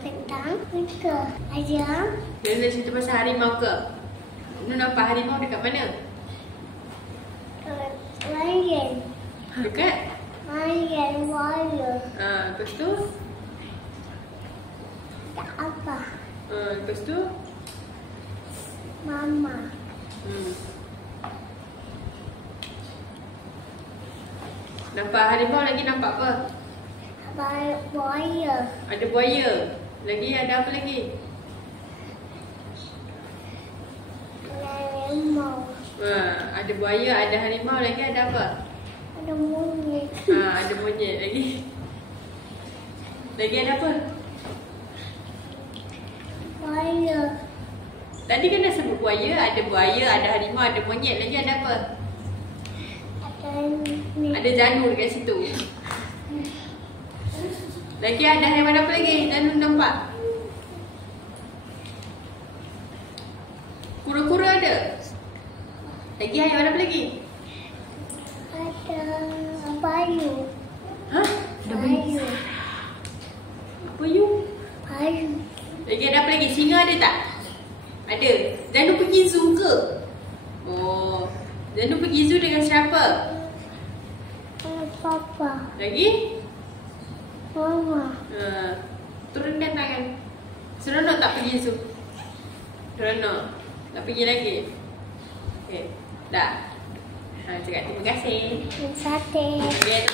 Tentang ke ayam. Dia nak cerita pasal harimau ke? Lu nampak harimau dekat mana? Lion. Dekat? Lion warrior. Lepas tu? Apa? Lepas tu? Mama. Nampak harimau lagi nampak apa? Buaya. Ada buaya. Lagi ada apa lagi? Harimau. Ada buaya, ada harimau, lagi ada apa? Ada monyet. Ada monyet lagi. Lagi ada apa? Buaya. Tadi kan dah sebut buaya, ada harimau, ada monyet, lagi ada apa? Ada janur kat situ. Lagi ada haiwan apa lagi? Janur nampak? Kura-kura ada? Lagi haiwan apa lagi? Ada bayu. Ada Bayu. Apa you? Bayu. Lagi ada apa lagi? Singa ada tak? Ada. Janur pergi zoo ke? Janur pergi zoo dengan siapa? Papa. Lagi? Mama. Turunkan tangan. Seronok tak pergi zoo? Seronok. Nak pergi lagi? Okay. Dah. Cakap terima kasih. Sate. Okay,